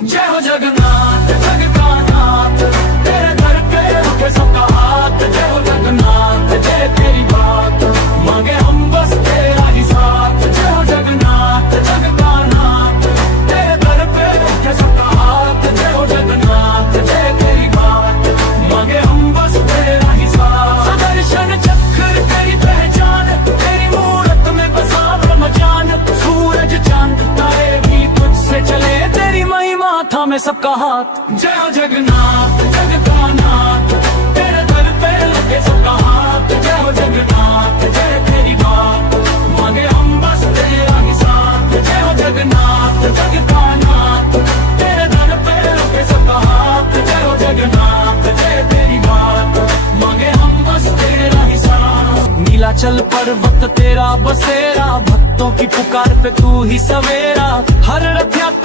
जय हो जगन्नाथ जग का नाथ, तेरे दर पे रखे सबका हाथ। जय हो जगन्नाथ जय तेरी बात, मांगे हम बस तेरा ही साथ। जय हो जगन्नाथ जग का नाथ, तेरे दर पे रखे सबका हाथ। जय हो जगन्नाथ जय तेरी बात, मांगे हम बस तेरा ही साथ। सदर्शन चक्र तेरी पहचान, तेरी मूरत में बसा ब्रह्मजान। सूरज चांद तारे भी तुझसे चले, तेरी महिमा था में सबका हाथ। जय हो जगन्नाथ जग का नाथ, तेरे दर पे लगे सबका हाथ। जय हो जगन्नाथ जय तेरी बात, मांगे हम बस तेरा ही साथ। जय हो जगन्नाथ जग का नाथ, तेरे दर पे लगे सबका हाथ। जय हो जगन्नाथ जय तेरी बात, मांगे हम बस तेरा ही साथ। नीलाचल पर्वत तेरा बसेरा, भक्तों की पुकार पे तू ही सवेरा। हर रथ यात्रा